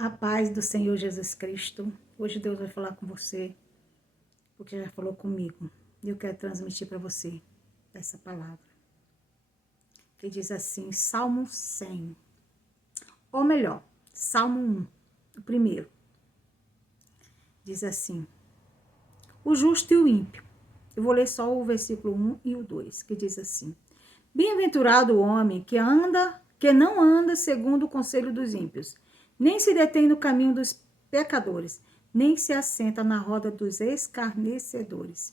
A paz do Senhor Jesus Cristo. Hoje Deus vai falar com você, porque já falou comigo. E eu quero transmitir para você essa palavra. Que diz assim, Salmo 100. Ou melhor, Salmo 1, o primeiro. Diz assim, o justo e o ímpio. Eu vou ler só o versículo 1 e o 2, que diz assim. Bem-aventurado o homem que não anda segundo o conselho dos ímpios, nem se detém no caminho dos pecadores, nem se assenta na roda dos escarnecedores.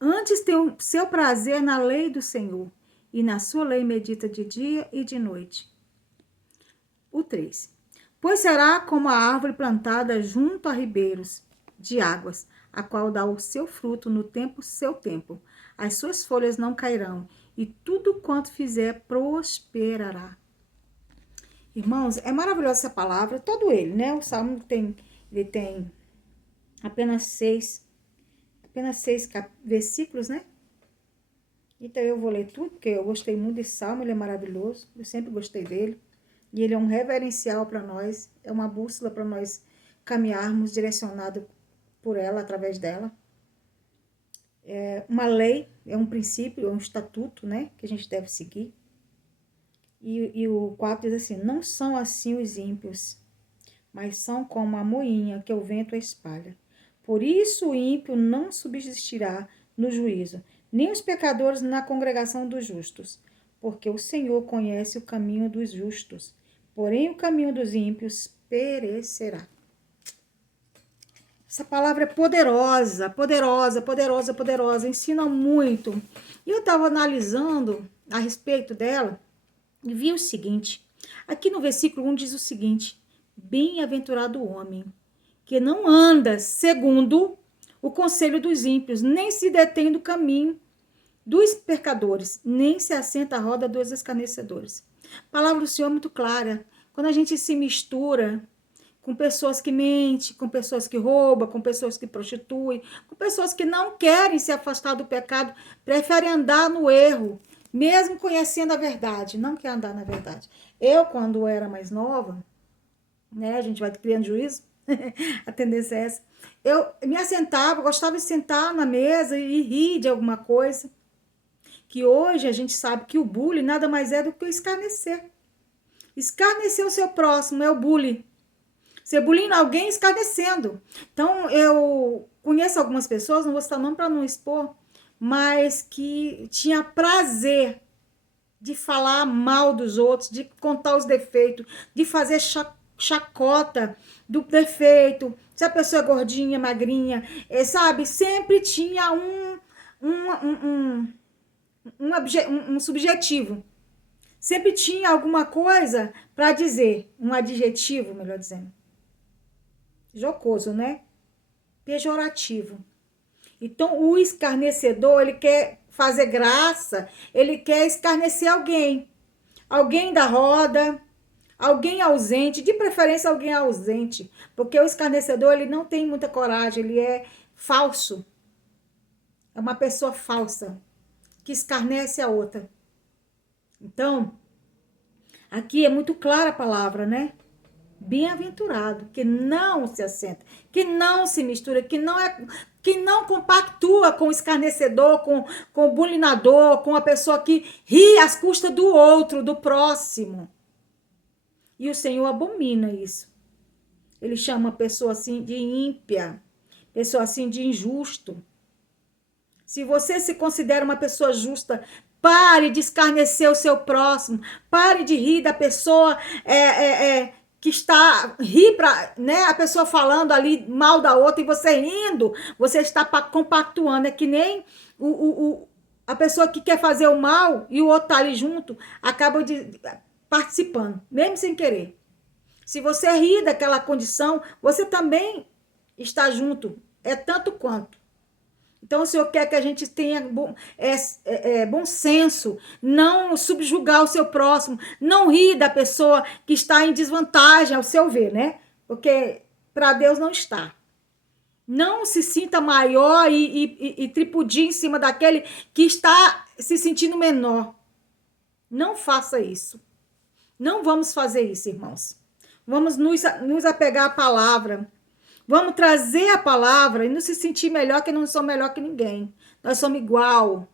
Antes tem o seu prazer na lei do Senhor, e na sua lei medita de dia e de noite. O 3. Pois será como a árvore plantada junto a ribeiros de águas, a qual dá o seu fruto no seu tempo. As suas folhas não cairão, e tudo quanto fizer prosperará. Irmãos, é maravilhosa essa palavra, todo ele, né? O Salmo tem apenas seis versículos, né? Então eu vou ler tudo, porque eu gostei muito desse Salmo, ele é maravilhoso, eu sempre gostei dele. E ele é um reverencial para nós, é uma bússola para nós caminharmos direcionado por ela, através dela. É uma lei, é um princípio, é um estatuto, né? Que a gente deve seguir. E o 4 diz assim, não são assim os ímpios, mas são como a moinha que o vento espalha. Por isso o ímpio não subsistirá no juízo, nem os pecadores na congregação dos justos, porque o Senhor conhece o caminho dos justos, porém o caminho dos ímpios perecerá. Essa palavra é poderosa, poderosa, poderosa, poderosa, ensina muito. E eu estava analisando a respeito dela e vi o seguinte, aqui no versículo 1 diz o seguinte, bem-aventurado o homem, que não anda segundo o conselho dos ímpios, nem se detém do caminho dos pecadores, nem se assenta à roda dos escarnecedores. A palavra do Senhor é muito clara. Quando a gente se mistura com pessoas que mentem, com pessoas que roubam, com pessoas que prostituem, com pessoas que não querem se afastar do pecado, preferem andar no erro, mesmo conhecendo a verdade, não quer andar na verdade. Eu, quando era mais nova, né, a gente vai criando juízo, a tendência é essa, eu me assentava, gostava de sentar na mesa e rir de alguma coisa, que hoje a gente sabe que o bullying nada mais é do que o escarnecer. Escarnecer o seu próximo é o bullying. Você bullying alguém escarnecendo. Então, eu conheço algumas pessoas, não vou citar nome para não expor, mas que tinha prazer de falar mal dos outros, de contar os defeitos, de fazer chacota do defeito, se a pessoa é gordinha, magrinha, sabe? Sempre tinha um subjetivo. Sempre tinha alguma coisa para dizer, um adjetivo, melhor dizendo. Jocoso, né? Pejorativo. Então, o escarnecedor, ele quer fazer graça, ele quer escarnecer alguém. Alguém da roda, alguém ausente, de preferência alguém ausente, porque o escarnecedor, ele não tem muita coragem, ele é falso. É uma pessoa falsa, que escarnece a outra. Então, aqui é muito clara a palavra, né? Bem-aventurado, que não se assenta, que não se mistura, que não compactua com o escarnecedor, com o bulinador, com a pessoa que ri às custas do outro, do próximo. E o Senhor abomina isso. Ele chama a pessoa assim de ímpia, pessoa assim de injusto. Se você se considera uma pessoa justa, pare de escarnecer o seu próximo, pare de rir da pessoa que está né? A pessoa falando ali mal da outra e você rindo, você está compactuando. É que nem a pessoa que quer fazer o mal e o outro está ali junto, acaba participando, mesmo sem querer. Se você rir daquela condição, você também está junto, é tanto quanto. Então, o Senhor quer que a gente tenha bom senso, não subjugar o seu próximo, não rir da pessoa que está em desvantagem, ao seu ver, né? Porque para Deus não está. Não se sinta maior e tripudie em cima daquele que está se sentindo menor. Não faça isso. Não vamos fazer isso, irmãos. Vamos nos apegar à palavra. Vamos trazer a palavra e não se sentir melhor, que não sou melhor que ninguém. Nós somos igual.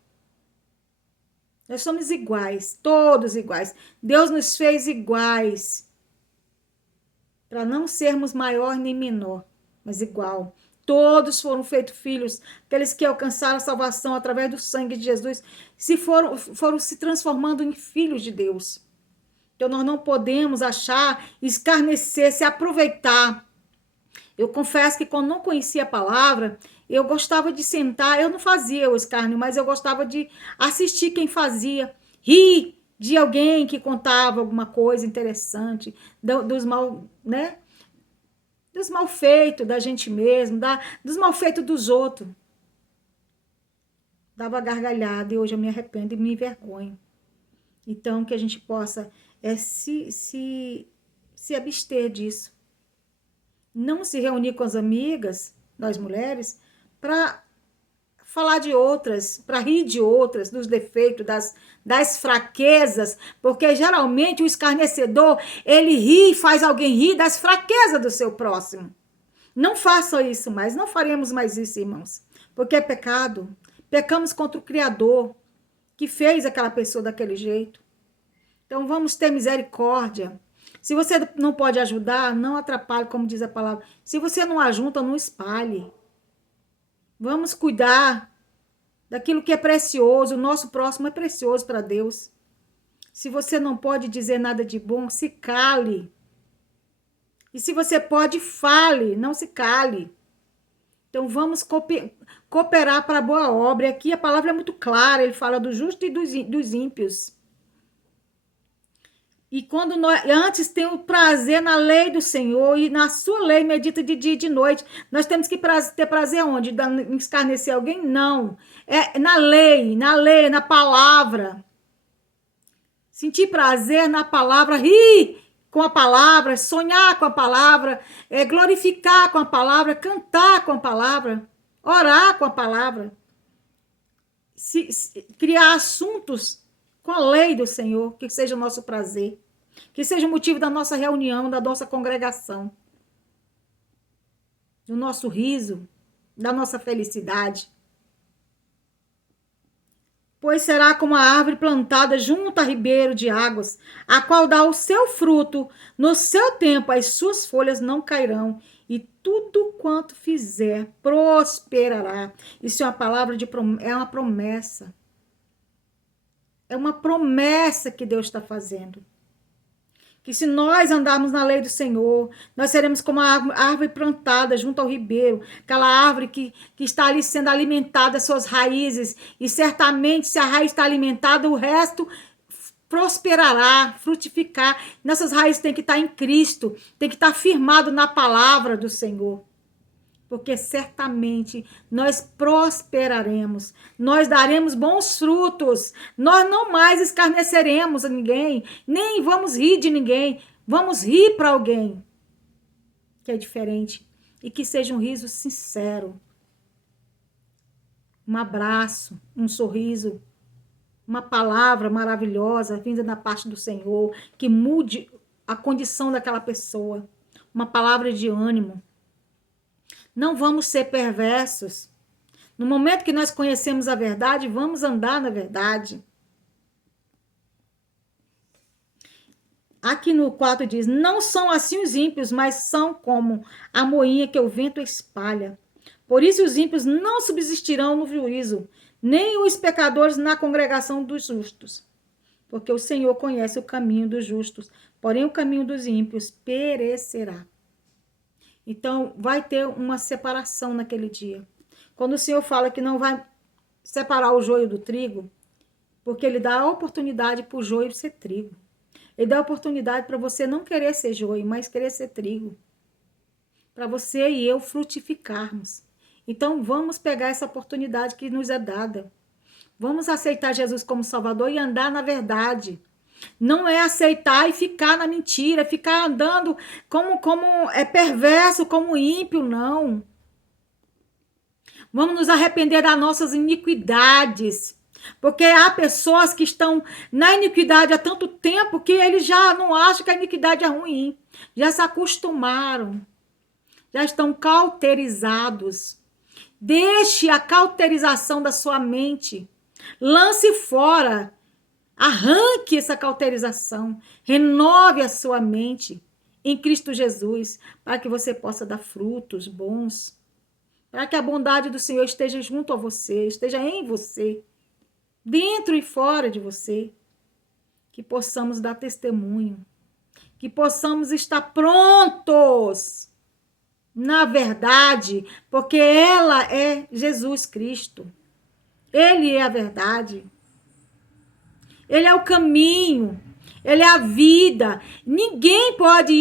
Nós somos iguais, todos iguais. Deus nos fez iguais. Para não sermos maior nem menor, mas igual. Todos foram feitos filhos, aqueles que alcançaram a salvação através do sangue de Jesus, foram se transformando em filhos de Deus. Então nós não podemos achar, escarnecer, se aproveitar. Eu confesso que quando não conhecia a palavra, eu gostava de sentar, eu não fazia o escárnio, mas eu gostava de assistir quem fazia, rir de alguém que contava alguma coisa interessante, dos mal, né? Dos malfeitos da gente mesmo, dos malfeitos dos outros. Dava gargalhada e hoje eu me arrependo e me envergonho. Então, que a gente possa se abster disso. Não se reunir com as amigas, nós mulheres, para falar de outras, para rir de outras, dos defeitos, das fraquezas, porque geralmente o escarnecedor, ele ri e faz alguém rir das fraquezas do seu próximo. Não façam isso mais, não faremos mais isso, irmãos, porque é pecado. Pecamos contra o Criador, que fez aquela pessoa daquele jeito. Então vamos ter misericórdia. Se você não pode ajudar, não atrapalhe, como diz a palavra. Se você não ajunta, não espalhe. Vamos cuidar daquilo que é precioso. O nosso próximo é precioso para Deus. Se você não pode dizer nada de bom, se cale. E se você pode, fale, não se cale. Então vamos cooperar para a boa obra. Aqui a palavra é muito clara, ele fala do justo e dos ímpios. E quando antes tem o prazer na lei do Senhor e na sua lei medita de dia e de noite, nós temos que ter prazer onde? Em escarnecer alguém? Não. É na lei, na palavra. Sentir prazer na palavra, rir com a palavra, sonhar com a palavra, glorificar com a palavra, cantar com a palavra, orar com a palavra. Criar assuntos com a lei do Senhor, que seja o nosso prazer. Que seja o motivo da nossa reunião, da nossa congregação, do nosso riso, da nossa felicidade. Pois será como a árvore plantada junto a ribeiro de águas, a qual dá o seu fruto, no seu tempo as suas folhas não cairão, e tudo quanto fizer prosperará. Isso é uma palavra é uma promessa. É uma promessa que Deus está fazendo. Que se nós andarmos na lei do Senhor, nós seremos como a árvore plantada junto ao ribeiro, aquela árvore que está ali sendo alimentada, as suas raízes, e certamente se a raiz está alimentada, o resto prosperará, frutificar. Nossas raízes têm que estar em Cristo, tem que estar firmado na palavra do Senhor. Porque certamente nós prosperaremos, nós daremos bons frutos, nós não mais escarneceremos a ninguém, nem vamos rir de ninguém, vamos rir para alguém que é diferente e que seja um riso sincero, um abraço, um sorriso, uma palavra maravilhosa vinda da parte do Senhor, que mude a condição daquela pessoa, uma palavra de ânimo. Não vamos ser perversos. No momento que nós conhecemos a verdade, vamos andar na verdade. Aqui no 4 diz, não são assim os ímpios, mas são como a moinha que o vento espalha. Por isso os ímpios não subsistirão no juízo, nem os pecadores na congregação dos justos. Porque o Senhor conhece o caminho dos justos, porém o caminho dos ímpios perecerá. Então, vai ter uma separação naquele dia. Quando o Senhor fala que não vai separar o joio do trigo, porque Ele dá a oportunidade para o joio ser trigo. Ele dá a oportunidade para você não querer ser joio, mas querer ser trigo. Para você e eu frutificarmos. Então, vamos pegar essa oportunidade que nos é dada. Vamos aceitar Jesus como Salvador e andar na verdade. Não é aceitar e ficar na mentira, ficar andando como é perverso, como ímpio, não. Vamos nos arrepender das nossas iniquidades. Porque há pessoas que estão na iniquidade há tanto tempo que eles já não acham que a iniquidade é ruim. Já se acostumaram. Já estão cauterizados. Deixe a cauterização da sua mente. Lance fora. Arranque essa cauterização. Renove a sua mente em Cristo Jesus, para que você possa dar frutos bons. Para que a bondade do Senhor esteja junto a você, esteja em você, dentro e fora de você. Que possamos dar testemunho. Que possamos estar prontos. Na verdade, porque ela é Jesus Cristo. Ele é a verdade. Ele é o caminho. Ele é a vida. Ninguém pode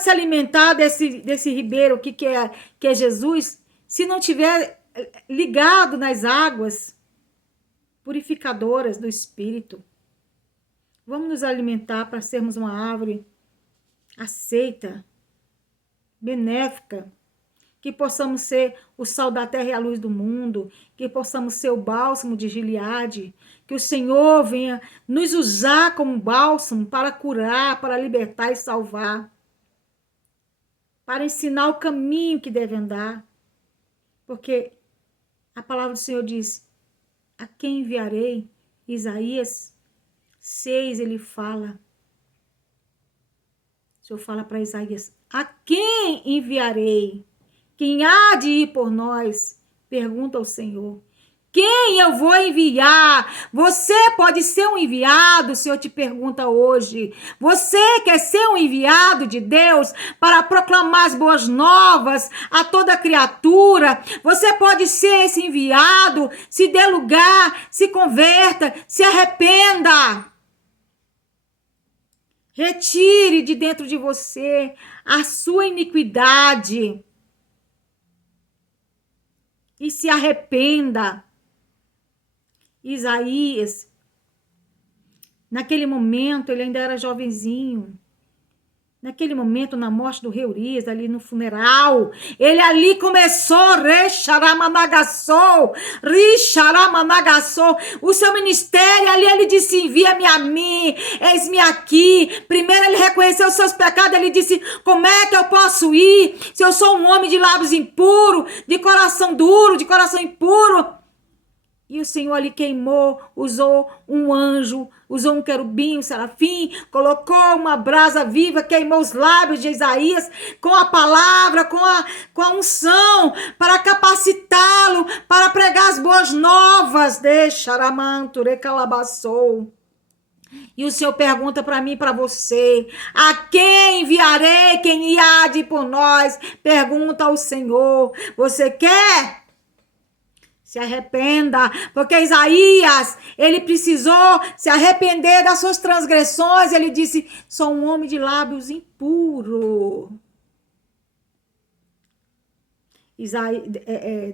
se alimentar desse ribeiro que é Jesus, se não tiver ligado nas águas purificadoras do Espírito. Vamos nos alimentar para sermos uma árvore aceita, benéfica, que possamos ser o sal da terra e a luz do mundo, que possamos ser o bálsamo de Gileade, que o Senhor venha nos usar como bálsamo para curar, para libertar e salvar, para ensinar o caminho que deve andar, porque a palavra do Senhor diz: a quem enviarei? Isaías 6, ele fala, o Senhor fala para Isaías: a quem enviarei? Quem há de ir por nós? Pergunta ao Senhor. Quem eu vou enviar? Você pode ser um enviado, o Senhor te pergunta hoje. Você quer ser um enviado de Deus para proclamar as boas novas a toda criatura? Você pode ser esse enviado, se dê lugar, se converta, se arrependa. Retire de dentro de você a sua iniquidade. E se arrependa. Isaías, naquele momento, ele ainda era jovenzinho. Naquele momento, na morte do rei Urias, ali no funeral, ele ali começou, o seu ministério, ali ele disse: envia-me a mim, eis-me aqui. Primeiro ele reconheceu os seus pecados, ele disse: como é que eu posso ir, se eu sou um homem de lábios impuros, de coração duro, de coração impuro? E o Senhor ali queimou, usou um anjo, usou um querubim, um serafim, colocou uma brasa viva, queimou os lábios de Isaías com a palavra, com a unção, para capacitá-lo, para pregar as boas novas. Deixa Aramanture calabaçou. E o Senhor pergunta para mim e para você: a quem enviarei? Quem há de ir por nós? Pergunta ao Senhor. Você quer? Se arrependa, porque Isaías, ele precisou se arrepender das suas transgressões. Ele disse: sou um homem de lábios impuros.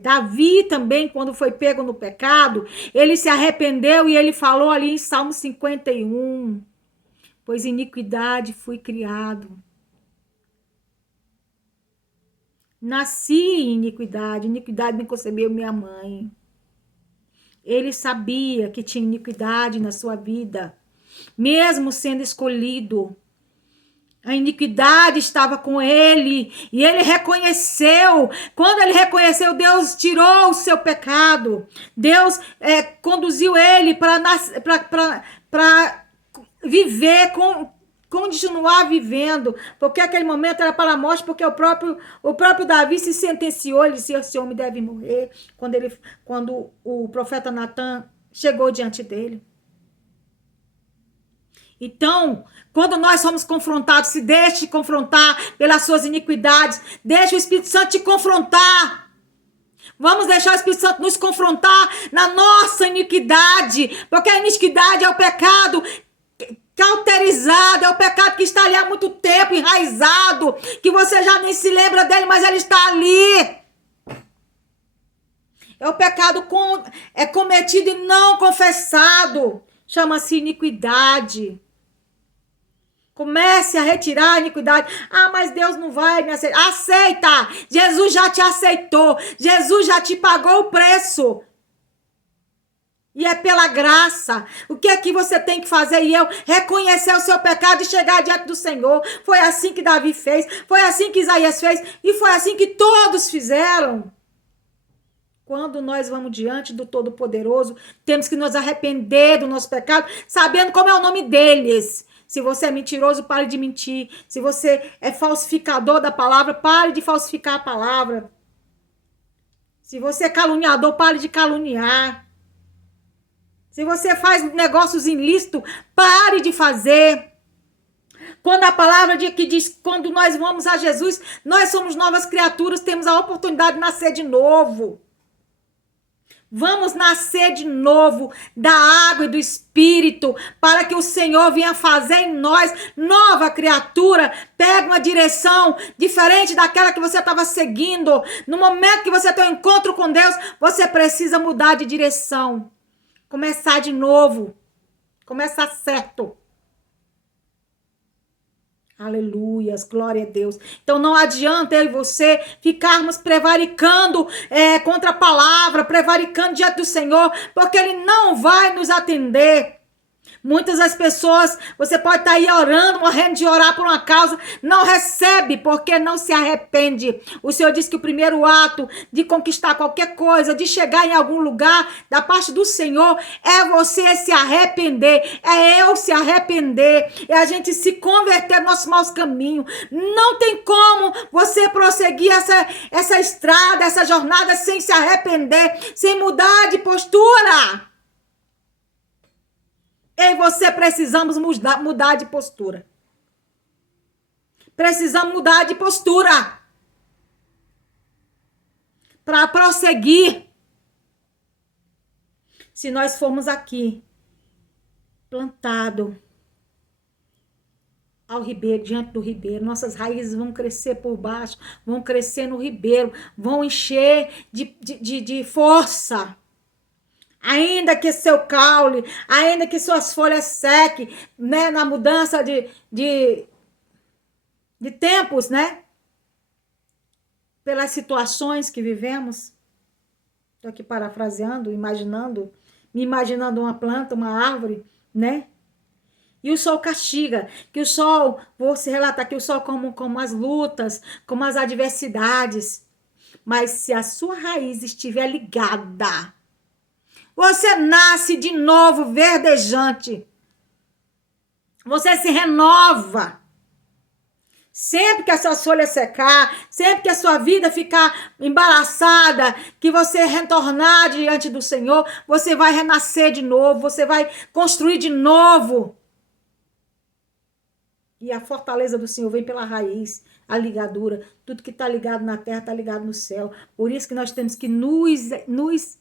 Davi também, quando foi pego no pecado, ele se arrependeu e ele falou ali em Salmo 51, pois iniquidade fui criado. Nasci em iniquidade me concebeu minha mãe. Ele sabia que tinha iniquidade na sua vida, mesmo sendo escolhido. A iniquidade estava com ele e ele reconheceu. Quando ele reconheceu, Deus tirou o seu pecado. Deus conduziu ele para viver continuar vivendo, porque aquele momento era para a morte, porque o próprio Davi se sentenciou, ele disse: esse homem deve morrer, quando o profeta Natan chegou diante dele. Então, quando nós somos confrontados, se deixe confrontar pelas suas iniquidades, deixe o Espírito Santo te confrontar. Vamos deixar o Espírito Santo nos confrontar na nossa iniquidade, porque a iniquidade é o pecado cauterizado, é o pecado que está ali há muito tempo, enraizado, que você já nem se lembra dele, mas ele está ali. É o pecado cometido e não confessado. Chama-se iniquidade. Comece a retirar a iniquidade. Ah, mas Deus não vai me aceitar. Aceita! Jesus já te aceitou. Jesus já te pagou o preço. E é pela graça. O que é que você tem que fazer? E eu reconhecer o seu pecado e chegar diante do Senhor. Foi assim que Davi fez. Foi assim que Isaías fez. E foi assim que todos fizeram. Quando nós vamos diante do Todo-Poderoso, temos que nos arrepender do nosso pecado, sabendo como é o nome deles. Se você é mentiroso, pare de mentir. Se você é falsificador da palavra, pare de falsificar a palavra. Se você é caluniador, pare de caluniar. Se você faz negócios ilícitos, pare de fazer. Quando a palavra que diz, quando nós vamos a Jesus, nós somos novas criaturas, temos a oportunidade de nascer de novo. Vamos nascer de novo da água e do Espírito, para que o Senhor venha fazer em nós nova criatura. Pega uma direção diferente daquela que você estava seguindo. No momento que você tem um encontro com Deus, você precisa mudar de direção. Começar de novo. Começar certo. Aleluias, glória a Deus. Então não adianta eu e você ficarmos prevaricando contra a palavra, prevaricando diante do Senhor, porque Ele não vai nos atender. Muitas das pessoas, você pode estar aí orando, morrendo de orar por uma causa, não recebe porque não se arrepende. O Senhor diz que o primeiro ato de conquistar qualquer coisa, de chegar em algum lugar da parte do Senhor, é você se arrepender, é eu se arrepender, é a gente se converter nos nossos maus caminhos. Não tem como você prosseguir essa estrada, essa jornada sem se arrepender, sem mudar de postura. Eu e você precisamos mudar de postura. Precisamos mudar de postura. Para prosseguir. Se nós formos aqui, plantado ao ribeiro, diante do ribeiro, nossas raízes vão crescer por baixo, vão crescer no ribeiro, vão encher de força. Ainda que seu caule, ainda que suas folhas sequem, né, na mudança de tempos, né? Pelas situações que vivemos. Estou aqui parafraseando, me imaginando uma planta, uma árvore, né? E o sol castiga, que o sol, vou se relatar que o sol como as lutas, como as adversidades. Mas se a sua raiz estiver ligada, você nasce de novo, verdejante. Você se renova. Sempre que as suas folhas secar, sempre que a sua vida ficar embaraçada, que você retornar diante do Senhor, você vai renascer de novo, você vai construir de novo. E a fortaleza do Senhor vem pela raiz, a ligadura. Tudo que está ligado na terra está ligado no céu. Por isso que nós temos que nos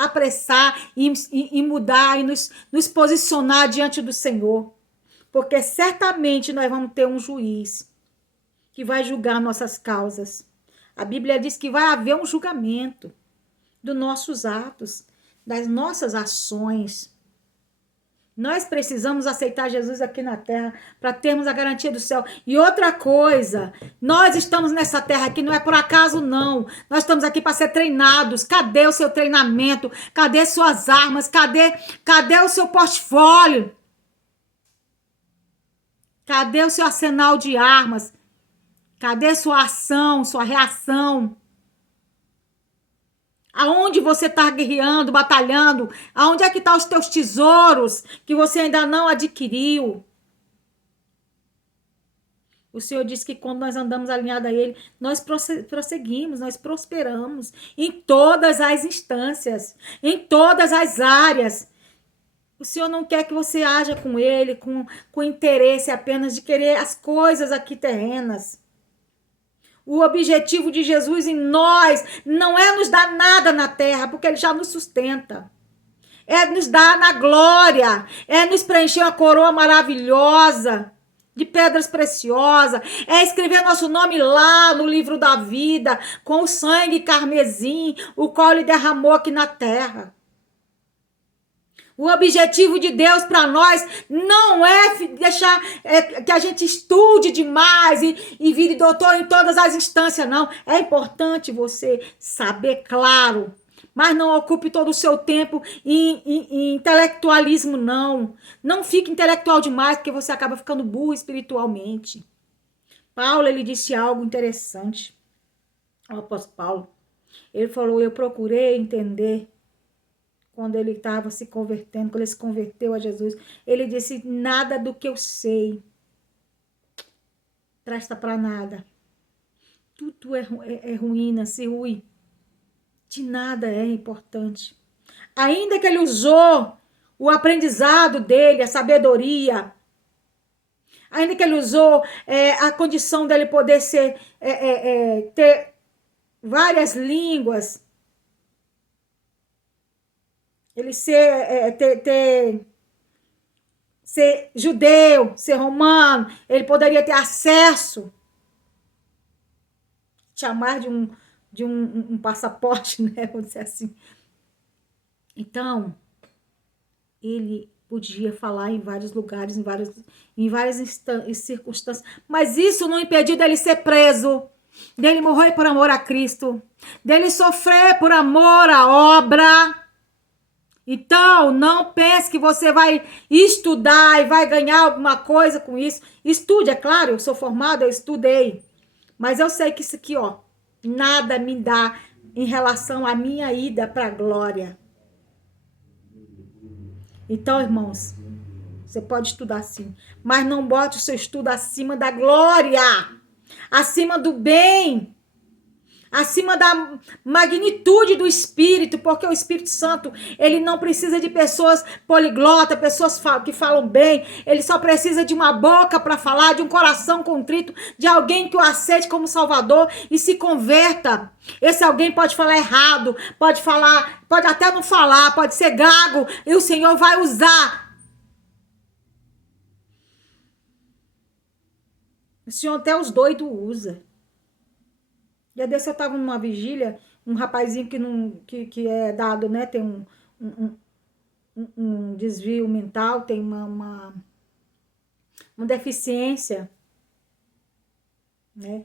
apressar e mudar e nos posicionar diante do Senhor. Porque certamente nós vamos ter um juiz que vai julgar nossas causas. A Bíblia diz que vai haver um julgamento dos nossos atos, das nossas ações. Nós precisamos aceitar Jesus aqui na terra para termos a garantia do céu. E outra coisa, nós estamos nessa terra aqui, não é por acaso não. Nós estamos aqui para ser treinados. Cadê o seu treinamento? Cadê suas armas? Cadê o seu portfólio? Cadê o seu arsenal de armas? Cadê sua ação, sua reação? Aonde você está guerreando, batalhando? Aonde é que estão os teus tesouros que você ainda não adquiriu? O Senhor disse que quando nós andamos alinhados a Ele, nós prosseguimos, nós prosperamos em todas as instâncias, em todas as áreas. O Senhor não quer que você haja com Ele, com interesse apenas de querer as coisas aqui terrenas. O objetivo de Jesus em nós não é nos dar nada na terra, porque Ele já nos sustenta. É nos dar na glória, é nos preencher uma coroa maravilhosa, de pedras preciosas, é escrever nosso nome lá no livro da vida, com o sangue carmesim, o qual Ele derramou aqui na terra. O objetivo de Deus para nós não é deixar que a gente estude demais e vire doutor em todas as instâncias, não. É importante você saber, claro, Mas não ocupe todo o seu tempo em intelectualismo, não. Não fique intelectual demais, porque você acaba ficando burro espiritualmente. Paulo, ele disse algo interessante. O apóstolo Paulo. Ele falou, eu procurei entender quando ele estava se convertendo, quando ele se converteu a Jesus. Ele disse, nada do que eu sei presta para nada. Tudo é ruína, se ruim. De nada é importante. Ainda que ele usou o aprendizado dele, a sabedoria, ainda que ele usou a condição dele poder ter várias línguas, ele ser judeu, ser romano, ele poderia ter acesso, chamar de um passaporte, né? Vamos dizer assim. Então, ele podia falar em vários lugares, em várias circunstâncias, mas isso não impediu dele ser preso, dele morrer por amor a Cristo, dele sofrer por amor à obra. Então, não pense que você vai estudar e vai ganhar alguma coisa com isso. Estude, é claro, eu sou formada, eu estudei, mas eu sei que isso aqui, ó, nada me dá em relação à minha ida para a glória. Então, irmãos, você pode estudar sim, mas não bote o seu estudo acima da glória, acima do bem, acima da magnitude do Espírito, porque o Espírito Santo, ele não precisa de pessoas poliglotas, pessoas que falam bem, ele só precisa de uma boca para falar, de um coração contrito, de alguém que o aceite como Salvador e se converta. Esse alguém pode falar errado, pode até não falar, pode ser gago, e o Senhor vai usar. O Senhor até os doidos usa. E desse eu tava numa vigília, um rapazinho que é dado, né? Tem um desvio mental, tem uma deficiência, né?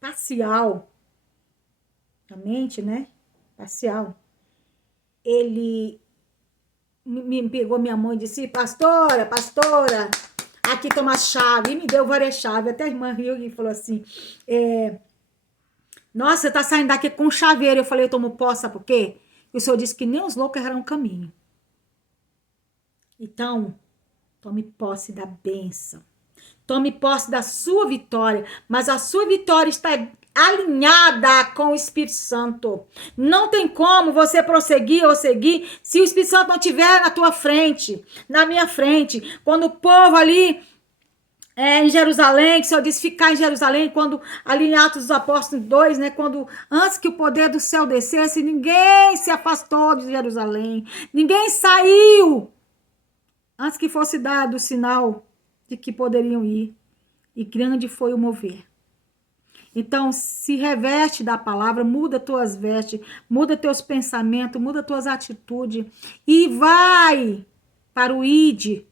Parcial. A mente, né? Parcial. Ele me pegou minha mão e disse, pastora, aqui toma chave. E me deu várias chaves. Até a irmã riu e falou assim, nossa, você tá saindo daqui com chaveiro. Eu falei, eu tomo posse, sabe por quê? O Senhor disse que nem os loucos erraram caminho. Então, tome posse da bênção. Tome posse da sua vitória. Mas a sua vitória está alinhada com o Espírito Santo. Não tem como você prosseguir ou seguir se o Espírito Santo não estiver na tua frente, na minha frente. Quando o povo ali... em Jerusalém, que o Senhor disse ficar em Jerusalém, quando ali em Atos dos Apóstolos 2, né, quando antes que o poder do céu descesse, ninguém se afastou de Jerusalém, ninguém saiu, antes que fosse dado o sinal de que poderiam ir, e grande foi o mover. Então, se reveste da palavra, muda tuas vestes, muda teus pensamentos, muda tuas atitudes, e vai para o ID.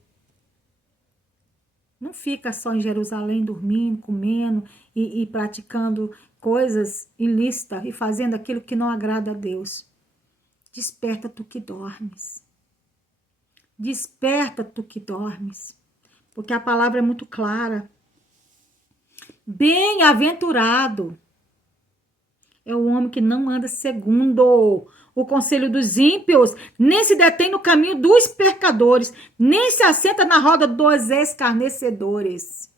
Não fica só em Jerusalém dormindo, comendo e praticando coisas ilícitas e fazendo aquilo que não agrada a Deus. Desperta tu que dormes. Desperta tu que dormes. Porque a palavra é muito clara. Bem-aventurado é o homem que não anda segundo o conselho dos ímpios, nem se detém no caminho dos pecadores, nem se assenta na roda dos escarnecedores.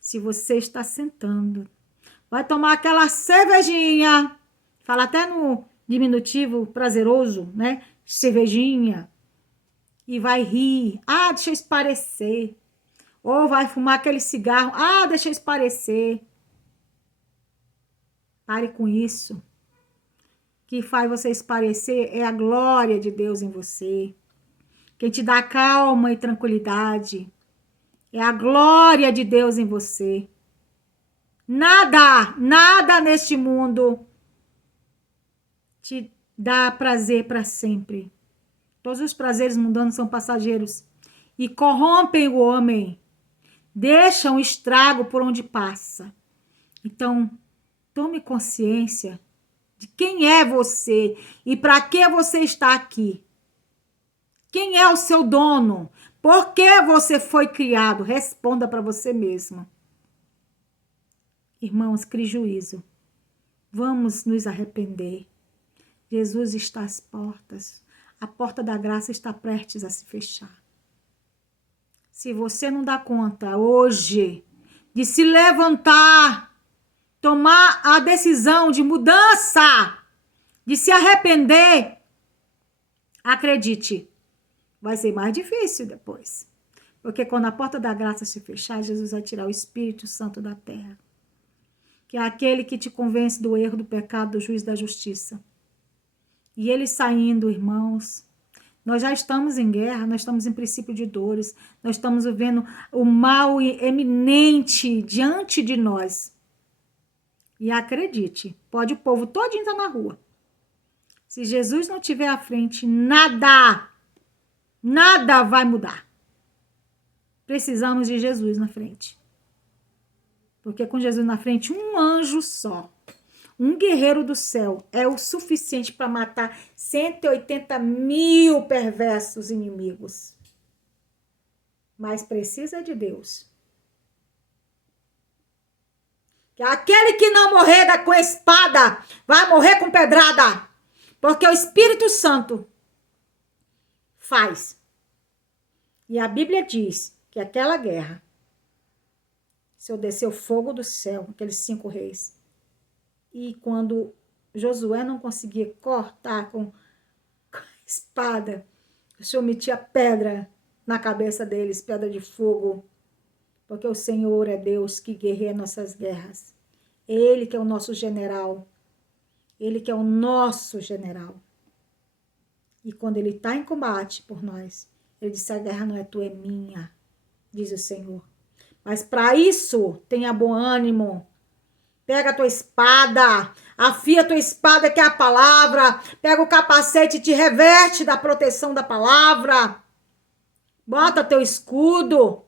Se você está sentando, vai tomar aquela cervejinha, fala até no diminutivo prazeroso, né? Cervejinha, e vai rir, deixa eu esparecer. Ou vai fumar aquele cigarro, deixa eu esparecer. Pare com isso. O que faz você esparecer é a glória de Deus em você. Quem te dá calma e tranquilidade é a glória de Deus em você. Nada neste mundo te dá prazer para sempre. Todos os prazeres mundanos são passageiros e corrompem o homem, deixam estrago por onde passa. Então, tome consciência de quem é você e para que você está aqui. Quem é o seu dono? Por que você foi criado? Responda para você mesmo. Irmãos, crie juízo. Vamos nos arrepender. Jesus está às portas. A porta da graça está prestes a se fechar. Se você não dá conta hoje de se levantar, tomar a decisão de mudança, de se arrepender, acredite, vai ser mais difícil depois. Porque quando a porta da graça se fechar, Jesus vai tirar o Espírito Santo da terra, que é aquele que te convence do erro, do pecado, do juízo, da justiça. E ele saindo, irmãos, nós já estamos em guerra, nós estamos em princípio de dores, nós estamos vivendo o mal eminente diante de nós. E acredite, pode o povo todo estar na rua. Se Jesus não estiver à frente, nada vai mudar. Precisamos de Jesus na frente. Porque com Jesus na frente, um anjo só, um guerreiro do céu é o suficiente para matar 180 mil perversos inimigos. Mas precisa de Deus. Que aquele que não morrer com espada vai morrer com pedrada. Porque o Espírito Santo faz. E a Bíblia diz que aquela guerra, se eu descer o fogo do céu, aqueles 5 reis, e quando Josué não conseguia cortar com a espada, o Senhor metia pedra na cabeça deles, pedra de fogo, porque o Senhor é Deus que guerreia nossas guerras. Ele que é o nosso general. Ele que é o nosso general. E quando ele está em combate por nós, ele disse, a guerra não é tua, é minha, diz o Senhor. Mas para isso, tenha bom ânimo. Pega a tua espada, afia a tua espada que é a palavra, pega o capacete e te reveste da proteção da palavra. Bota teu escudo,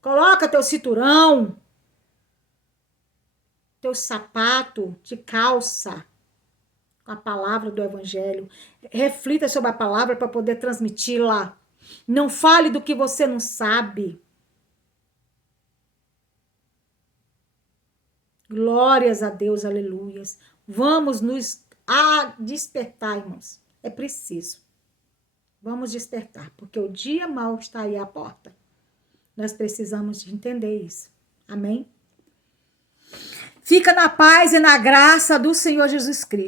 coloca teu cinturão, teu sapato de calça, com a palavra do evangelho. Reflita sobre a palavra para poder transmiti-la. Não fale do que você não sabe. Glórias a Deus, aleluias. Vamos nos despertar, irmãos. É preciso. Vamos despertar, porque o dia mau está aí à porta. Nós precisamos de entender isso. Amém? Fica na paz e na graça do Senhor Jesus Cristo.